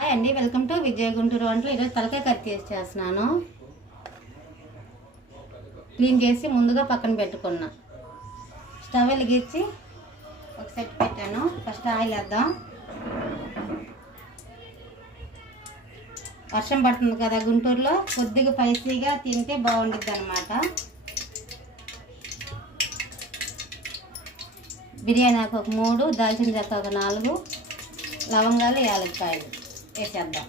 Hi అండి, welcome to విజయ గుంటూరు వంటలు. ఈరోజు తలకాయ కర్రీ చేస్తున్నాను. క్లీన్ చేసి ముందుగా పక్కన పెట్టుకున్నా. స్టవ్ వెలిగించి ఒక సెట్ పెట్టాను. ఫస్ట్ ఆయిల్ వేద్దాం. వర్షం పడుతుంది కదా గుంటూరులో, కొద్దిగా స్పైసీగా తింటే బాగుంటుంది అన్నమాట. బిర్యానీ ఆకు ఒక 3, దాల్చిన చెక్క ఒక 4, లవంగాలు, యాలక్కాయలు వేసేద్దాం.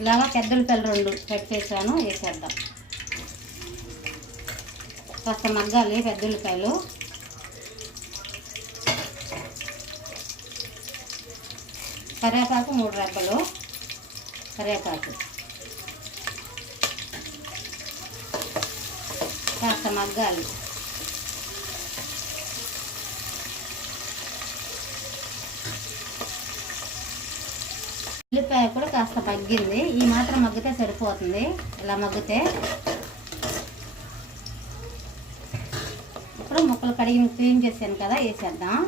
ఇలాగా పెద్దలపల్లి 2 కట్ చేసాను, వేసేద్దాం. కాస్త మగ్గాలి పెద్దలకాయలు. కరివేపాకు 3 రెబ్బలు కరివేపాకు కాస్త మగ్గాలి. ఉల్లిపాయ కూడా కాస్త మగ్గింది. ఈ మాత్రం మగ్గితే సరిపోతుంది. ఇలా మగ్గితే ఇప్పుడు ముక్కలు కడిగి క్లీన్ చేశాను కదా, వేసేద్దాం.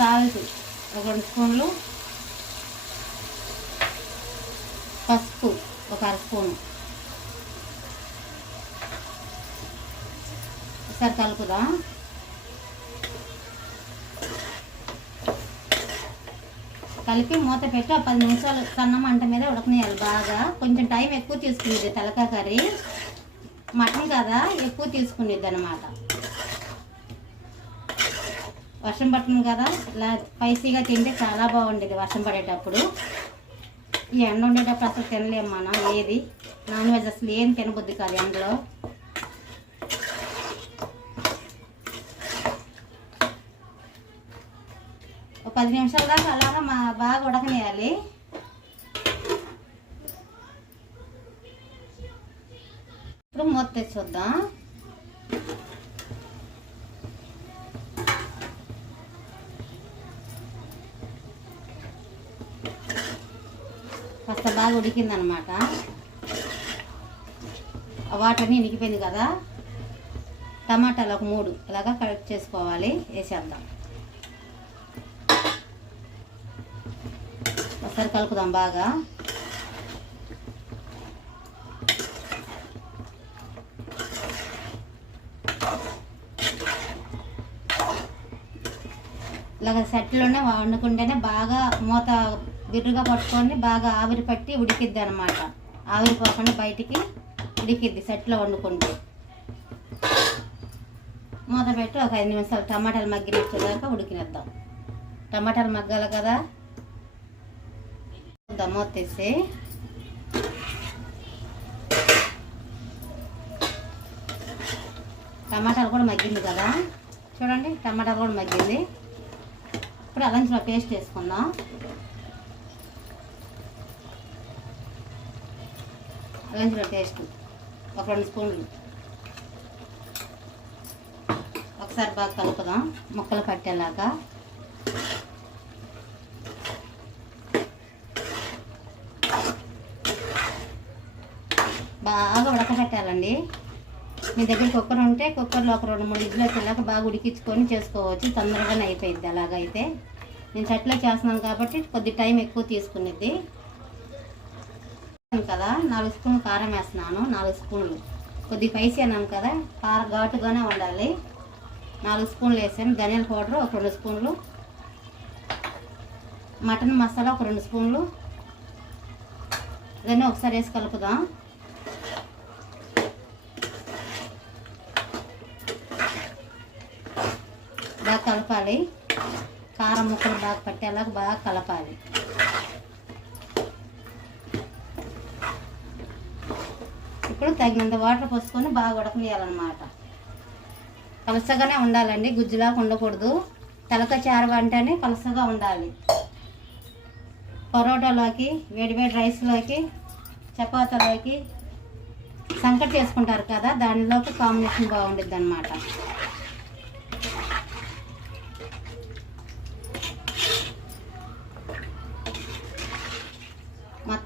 సాల్ట్ ఒక 2 స్పూన్లు, పసుపు ఒక 1/2 స్పూను. ఒకసారి కలుపుదాం. కలిపి మూత పెట్టి 10 నిమిషాలు సన్న మంట మీద ఉడకనియాలి బాగా. కొంచెం టైం ఎక్కువ తీసుకునేది తలకాయ కర్రీ, మటన్ కదా ఎక్కువ తీసుకునేది అన్నమాట. వర్షం పడుతుంది కదా, ఇలా స్పైసీగా తింటే చాలా బాగుండేది వర్షం పడేటప్పుడు. ఈ ఎండ ఉండేటప్పుడు అసలు తినలేము మనం. ఏది నాన్ వెజ్ అసలు ఏం తినబుద్ది కాదు ఎండలో. ఒక 10 నిమిషాల దాకా అలాగా బాగా ఉడకనేయాలి. ఇప్పుడు మూత తెచ్చి చూద్దాం. కాస్త బాగా ఉడికిందనమాట. ఆ వాటర్ని ఇనికిపోయింది కదా. టమాటాలు ఒక 3 ఇలాగా కట్ చేసుకోవాలి, వేసేద్దాం. ఒకసారి కలుపుదాం బాగా. ఇలాగ సెట్లోనే వండుకుంటేనే బాగా మూత బిర్రుగా పట్టుకొని బాగా ఆవిరి పట్టి ఉడికిద్ది అనమాట. ఆవిరి పోకుండా బయటికి ఉడికిద్ది సెట్లో వండుకుంటే. మూత పెట్టి ఒక 5 నిమిషాలు టమాటాలు మగ్గినట్టుదాకా ఉడికినేద్దాం. టమాటాలు మగ్గాలి కదా. మూత తీసి టమాటాలు కూడా మగ్గింది కదా, చూడండి టమాటాలు కూడా మగ్గింది. ఇప్పుడు అలంచిలో పేస్ట్ వేసుకుందాం. అలంచిలో పేస్ట్ ఒక 2 స్పూన్లు. ఒకసారి బాగా కలుపుదాం ముక్కలు పట్టేలాగా. బాగా ఉడకబెట్టాలండి. మీ దగ్గర కుక్కర్ ఉంటే కుక్కర్లో ఒక 2-3 ఇడ్లు వచ్చేలాగా బాగా ఉడికించుకొని చేసుకోవచ్చు. తొందరగానే అయిపోయింది అలాగైతే. నేను చెట్లో చేస్తున్నాను కాబట్టి కొద్ది టైం ఎక్కువ తీసుకునేది కదా. 4 స్పూన్లు కారం వేస్తున్నాను. 4 స్పూన్లు కొద్దిగా స్పైసీ అన్నాను కదా, కారం ఘాటుగానే ఉండాలి. 4 స్పూన్లు వేసాను. ధనియాల పౌడర్ ఒక 2 స్పూన్లు, మటన్ మసాలా ఒక 2 స్పూన్లు. ఇవన్నీ ఒకసారి వేసి కలుపుదాం. బాగా కలపాలి. కారం ముక్కలు బాగా పట్టేలాగా బాగా కలపాలి. ఇప్పుడు తగినంత వాటర్ పోసుకొని బాగా ఉడకనియాలన్నమాట. పలసగానే ఉండాలండి, గుజ్జులాగా ఉండకూడదు. తలకాయ చారు అంటేనే పలసగా ఉండాలి. పరోటాలోకి, వేడివేడి రైస్లోకి, చపాతీలోకి సంకటి చేసుకుంటారు కదా, దానిలోకి కాంబినేషన్ బాగుంటుంది అన్నమాట.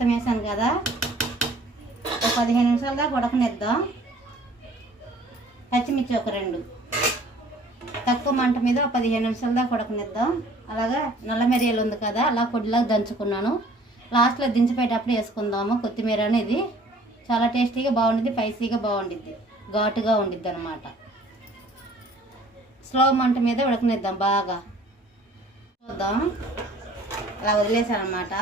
మొత్తం వేసాను కదా, ఒక 15 నిమిషాలు దాకా ఉడకనిద్దాం. పచ్చిమిర్చి ఒక 2 తక్కువ మంట మీద ఒక 15 నిమిషాల దాకా ఉడకనిద్దాం. అలాగా నల్ల మిరియాలు ఉంది కదా, అలా పొడిలాగా దంచుకున్నాను. లాస్ట్లో దించిపోయేటప్పుడు వేసుకుందాము కొత్తిమీర అనేది. చాలా టేస్టీగా బాగుండిద్ది, స్పైసీగా బాగుండిద్ది, ఘాటుగా ఉండిద్ది అనమాట. స్లో మంట మీద ఉడకనిద్దాం బాగా. చూద్దాం, అలా వదిలేసాను అనమాట.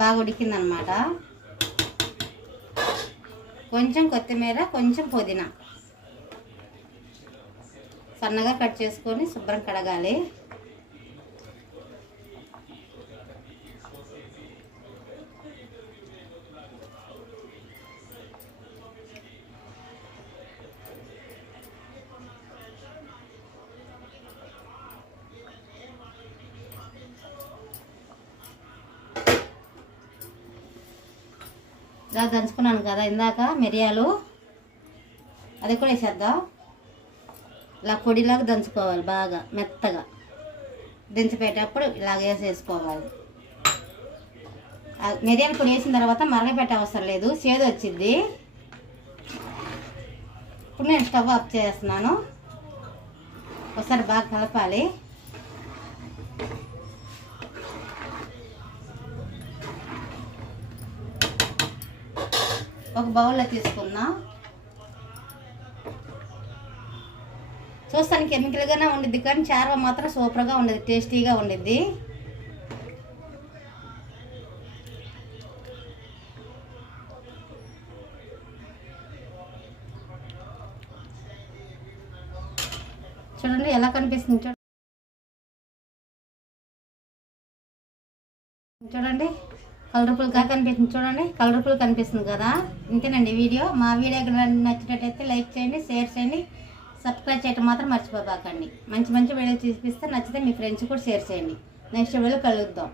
బాగా ఉడికిందనమాట. కొంచెం కొత్తిమీర, కొంచెం పుదీనా సన్నగా కట్ చేసుకొని శుభ్రం కడగాలి. ఇలా దంచుకున్నాను కదా ఇందాక మిరియాలు, అది కూడా వేసేద్దాం. ఇలా పొడిలాగా దంచుకోవాలి బాగా మెత్తగా. దించిపోయేటప్పుడు ఇలాగ వేసేసుకోవాలి. మిరియాల పొడి వేసిన తర్వాత మరగపెట్టే అవసరం లేదు, చేదు వచ్చింది. ఇప్పుడు నేను స్టవ్ ఆఫ్ చేస్తున్నాను. ఒకసారి బాగా కలపాలి. ఒక బౌల్లో తీసుకుందాం. చూస్తానికి కెమికల్గానే ఉండిద్ది కానీ చారువ మాత్రం సూపర్గా ఉండేది, టేస్టీగా ఉండిద్ది. చూడండి ఎలా కనిపిస్తుంది, చూడండి కలర్ఫుల్గా కనిపిస్తుంది. చూడండి కలర్ఫుల్ కనిపిస్తుంది కదా. ఇంతేనండి వీడియో. మా వీడియో నచ్చినట్టయితే లైక్ చేయండి, షేర్ చేయండి, సబ్స్క్రైబ్ చేయడం మాత్రం మర్చిపోబాకండి. మంచి మంచి వీడియోలు చూపిస్తే నచ్చితే మీ ఫ్రెండ్స్ కూడా షేర్ చేయండి. నెక్స్ట్ వీడియోలో కలుద్దాం.